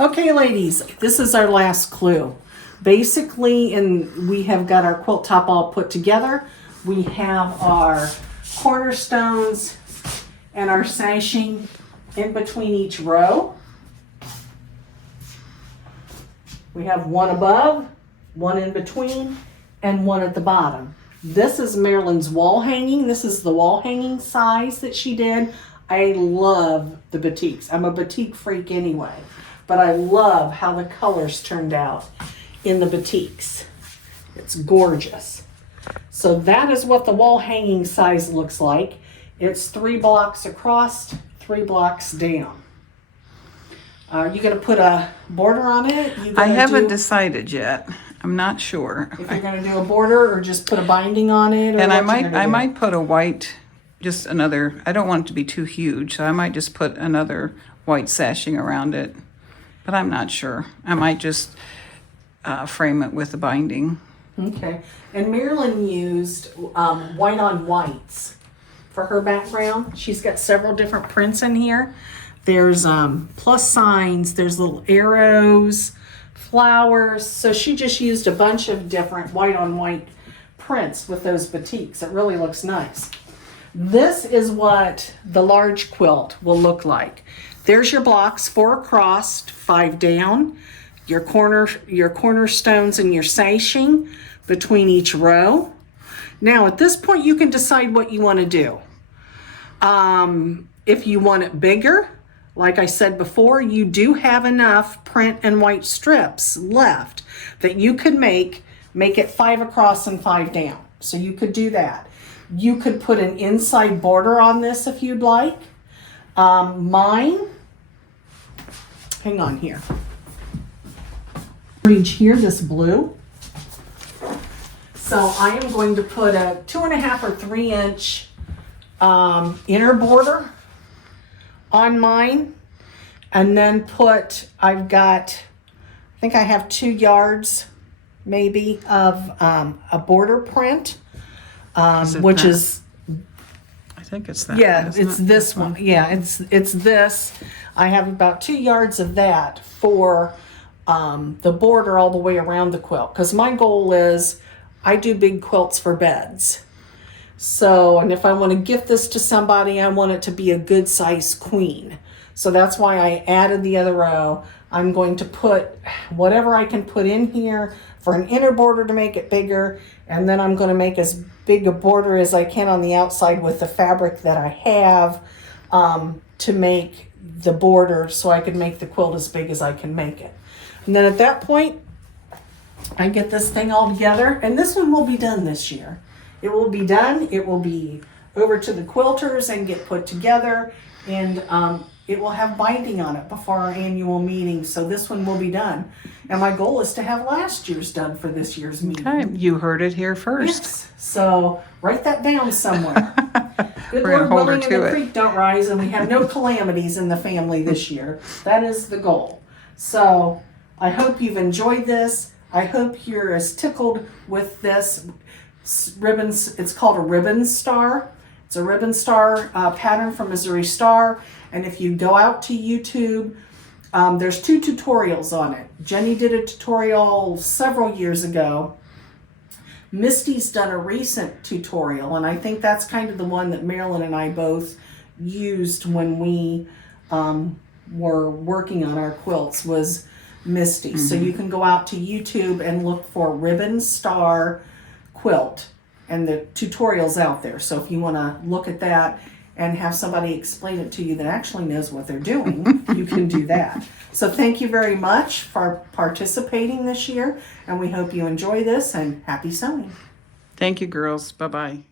Okay, ladies, this is our last clue. Basically, we have got our quilt top all put together. We have our cornerstones and our sashing in between each row. We have one above, one in between, and one at the bottom. This is Marilyn's wall hanging. This is the wall hanging size that she did. I love the batiks. I'm a batik freak anyway, but I love how the colors turned out in the batiks. It's gorgeous. So that is what the wall hanging size looks like. It's 3 blocks across, 3 blocks down. Are you going to put a border on it? I haven't decided yet. I'm not sure. If you're going to do a border or just put a binding on it? Or and I might put a white, just another, I don't want it to be too huge, so I might just put another white sashing around it. But I'm not sure. I might just frame it with a binding. Okay. And Marilyn used white on whites for her background. She's got several different prints in here. There's plus signs, there's little arrows, flowers. So she just used a bunch of different white on white prints with those batiks. It really looks nice. This is what the large quilt will look like. There's your blocks, 4 across, 5 down, your cornerstones and your sashing between each row. Now at this point you can decide what you want to do. If you want it bigger, like I said before, you do have enough print and white strips left that you could make it 5 across and 5 down. So you could do that. You could put an inside border on this if you'd like. Mine, hang on here. Reach here, this blue. So I am going to put a 2.5 or 3 inch inner border on mine, and then I think I have 2 yards maybe of a border print, which is, I think it's that. yeah, it's this one. Yeah, it's this. I have about 2 yards of that for the border all the way around the quilt, because my goal is I do big quilts for beds. So, and if I want to gift this to somebody, I want it to be a good size queen. So that's why I added the other row. I'm going to put whatever I can put in here for an inner border to make it bigger. And then I'm going to make as big a border as I can on the outside with the fabric that I have to make the border so I can make the quilt as big as I can make it. And then at that point, I get this thing all together. And this one will be done this year. It will be done. It will be over to the quilters and get put together, and it will have binding on it before our annual meeting. So this one will be done. And my goal is to have last year's done for this year's meeting. Okay, you heard it here first. Yes. So write that down somewhere. Good We're Lord gonna hold her willing, and to the it. creek don't rise, and we have no calamities in the family this year. That is the goal. So I hope you've enjoyed this. I hope you're as tickled with this ribbons. It's called a ribbon star. It's a ribbon star pattern from Missouri Star. And if you go out to YouTube, there's 2 tutorials on it. Jenny did a tutorial several years ago. Misty's done a recent tutorial, and I think that's kind of the one that Marilyn and I both used when we were working on our quilts, was Misty. So you can go out to YouTube and look for Ribbon Star Quilt, and the tutorial's out there. So if you want to look at that and have somebody explain it to you that actually knows what they're doing, you can do that. So thank you very much for participating this year, and we hope you enjoy this, and happy sewing. Thank you, girls. Bye-bye.